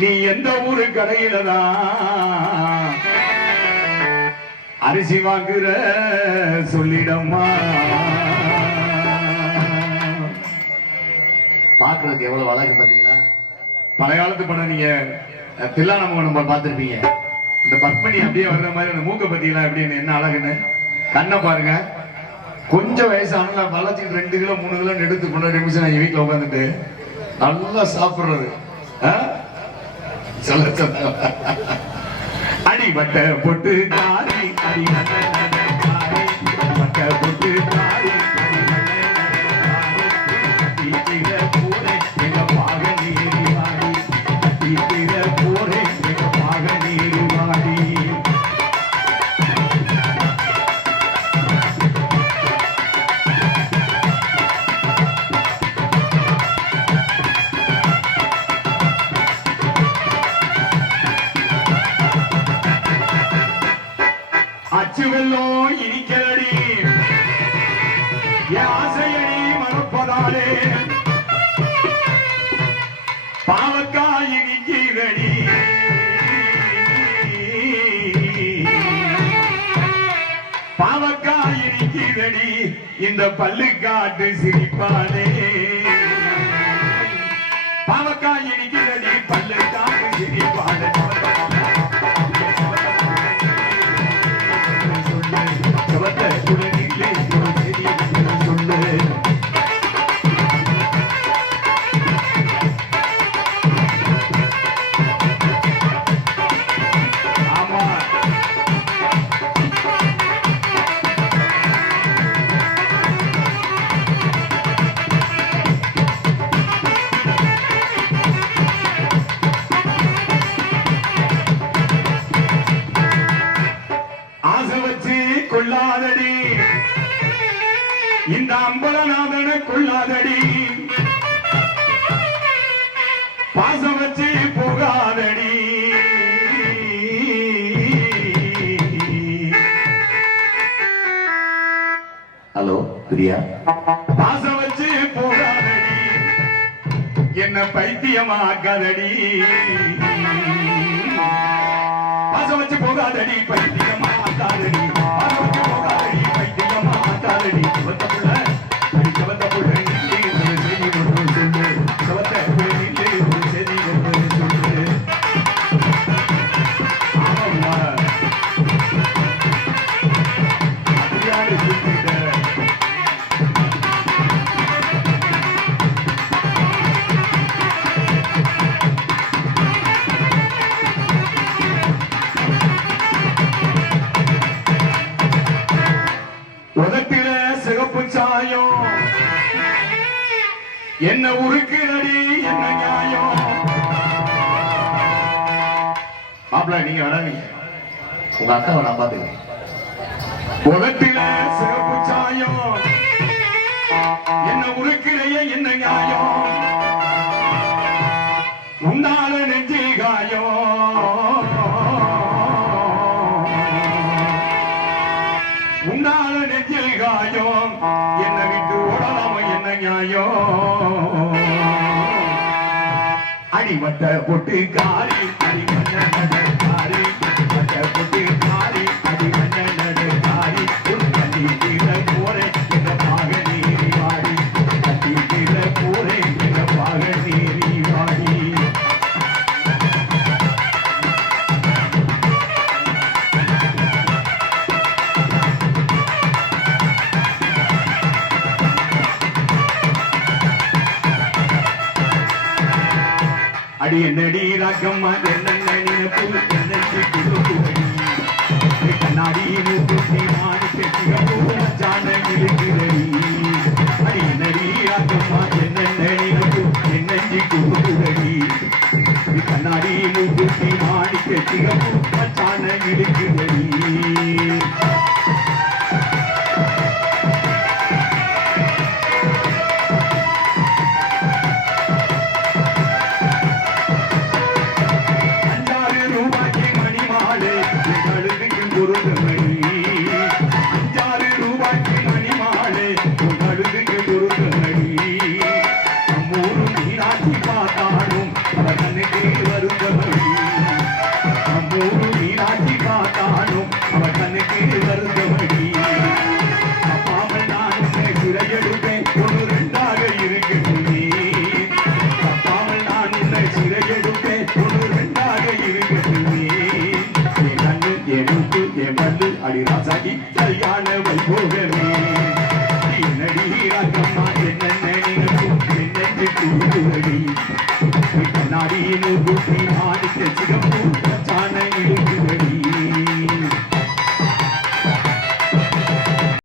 நீ எந்த ஊரு கடையில தான் அரிசி வாங்குற சொல்லிடம்மா. பாக்குறதுக்கு எவ்வளவு அழகு பாத்தீங்களா? பழைய காலத்து படம் நீங்க தில்லானம நம்ம பார்த்திருப்பீங்க. இந்த பத்மினி அப்படியே வர்ற மாதிரி அந்த மூக்க பத்திங்களா எப்படின்னு என்ன அழகுன்னு? கண்ணை பாருங்க. கொஞ்சம் வயசான வளர்ச்சி ரெண்டு கிலோ மூணு கிலோ எடுத்து கொண்டு நிமிஷம் நான் வீட்டுல உட்காந்துட்டு நல்லா சாப்பிடுறது. ஆ? சொல்ல சொல்ல அடிபட்ட பொட்டு காரி அடி பொட்டு காரி. அச்சு வெள்ளம் இனிக்கலடி. என் ஆசையடி மறப்பதாலே. பாவக்காய் இனிக்கிறடி பாவக்காய் இனிக்கிறடி இந்த பல்லு காட்டு சிரிப்பானே. பாவக்காய் இனிக்கிறடி பல்லு காட்டு சிரிப்பானே. கொள்ளாதடி. இந்த அம்பலநாதனை கொள்ளாதடி. பாசம் வச்சு போகாதடி. ஹலோ பிரியா? பாசம் வச்சு போகாதடி. என்ன பைத்தியமாக்காதடி. பாசம் வச்சு போகாதடி பைத்தியமாக்காதடி. பைத்தியமாக்காதடி என்ன உருக்குதடி என்ன நியாயம்? மாப்பிள்ள நீங்க வராதீங்க. உங்க அக்காவை நான் பாத்துக்கிறேன் உலகத்தில சிறப்பு சாயம். என்ன உருக்குறைய என்ன நியாயம்? அடிமட்ட பொட்டு காரி அடிமட்ட அடிய நடி ராக்கம்மா என்னென்ன நினைப்பு என்னென்று குழுக்குவடி கண்ணாடி மூக்குத்தி மாடி கெட்டிக ஜான இருக்கிறடி அடி என்னடி ராக்கம்மா என்னென்ன நினைப்பு என்னென்று குழுக்குவடி கண்ணாடி மூக்குத்தி மாடி கெட்டிக ஜான இருக்கிறடி எமது அடிராசா இத்தகையான வைபோகமே என்னடி ராஜம்மா என்னென்ன என்னடி கண்ணாடியில் ஊற்றி ஆடிக்க